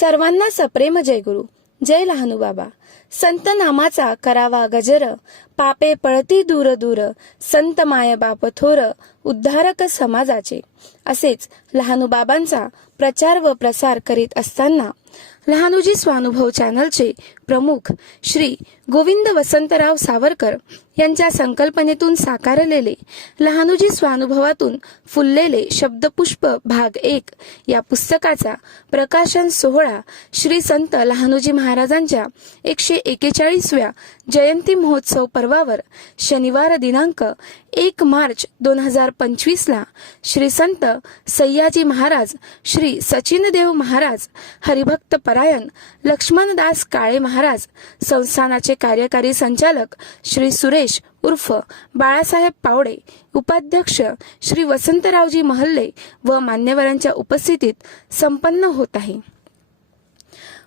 सर्वांना सप्रेम जय गुरु. जय लहानू बाबा. संत नामाचा करावा गजर. पापे पळती दूर दूर. संत माय बाप थोर. उद्धारक समाजाचे. असेच लहानू बाबांचा प्रचार व प्रसार करीत असताना लहानुजी स्वानुभव चॅनलचे प्रमुख श्री गोविंद वसंतराव सावरकर यांच्या संकल्पनेतून साकारलेले लहानुजी स्वानुभवातून फुललेले शब्दपुष्प भाग एक या पुस्तकाचा प्रकाशन सोहळा श्री संत लहानुजी महाराजांच्या एकशे एकेचाळीसव्या जयंती महोत्सव पर्वावर शनिवार दिनांक एक मार्च दोन हजार पंचवीसला श्री संत सय्याजी महाराज श्री सचिनदेव महाराज हरिभक्त परायण लक्ष्मणदास काळे महाराज संस्थानाचे कार्यकारी संचालक श्री सुरेश उर्फ बाळासाहेब पावडे उपाध्यक्ष श्री वसंतरावजी महल्ले व मान्यवरांच्या उपस्थितीत संपन्न होत आहे.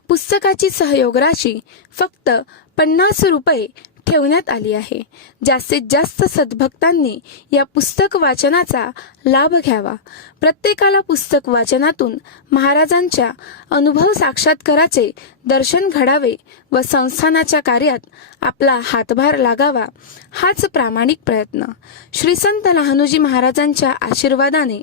पुस्तकाची सहयोग राशी फक्त पन्नास रुपये ठेवण्यात आली आहे. जास्तीत जास्त सद्भक्तांनी या पुस्तक वाचनाचा लाभ घ्यावा. प्रत्येकाला पुस्तक वाचनातून महाराजांच्या अनुभव साक्षात्काराचे दर्शन घडावे व संस्थानाच्या कार्यात आपला हातभार लागावा हाच प्रामाणिक प्रयत्न. श्री संत लहानूजी महाराजांच्या आशीर्वादाने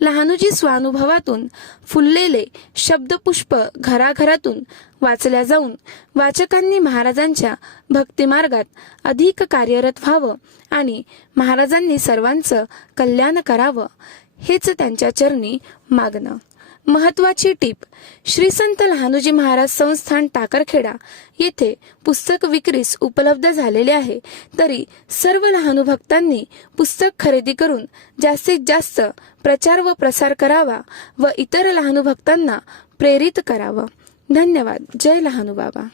लहानूजी स्वानुभवातून फुललेले शब्दपुष्प घराघरातून वाचल्या जाऊन वाचकांनी महाराजांच्या भक्तिमार्गात अधिक कार्यरत व्हावं आणि महाराजांनी सर्वांचं कल्याण करावं हेच त्यांच्या चरणी मागणं. महत्वाची टीप श्री संत लहानूजी महाराज संस्थान टाकरखेडा येथे पुस्तक विक्रीस उपलब्ध झालेले आहे. तरी सर्व लहानू भक्तांनी पुस्तक खरेदी करून जास्तीत जास्त प्रचार व प्रसार करावा व इतर लहानू भक्तांना प्रेरित करावं. धन्यवाद. जय लहानू बाबा.